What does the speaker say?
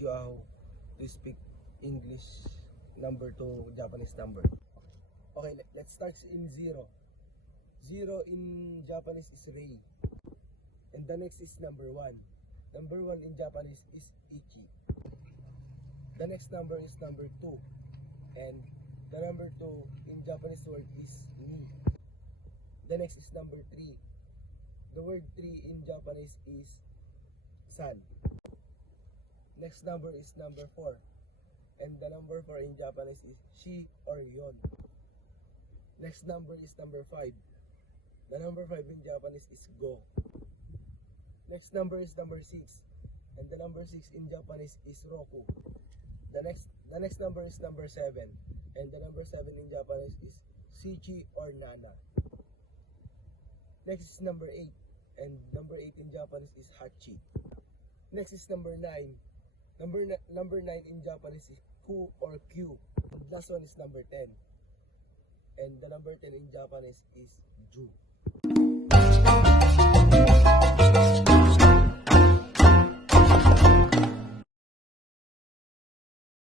teach you how to speak English number to Japanese number. Okay, let's start in 0. 0 in Japanese is rei. And the next is number 1. Number 1 in Japanese is ichi. The next number is number 2. And the number 2 in Japanese word is ni. The next is number 3. The word 3 in Japanese is san. Next number is number 4. And the number 4 in Japanese is shi or yon. Next number is number 5. The number 5 in Japanese is go. Next number is number 6. And the number 6 in Japanese is roku. The next number is number 7. And the number 7 in Japanese is shichi or nana. Next is number 8. And number 8 in Japanese is hachi. Next is number 9. Number 9 in Japanese is ku or q. And last one is number 10. And the number 10 in Japanese is ju.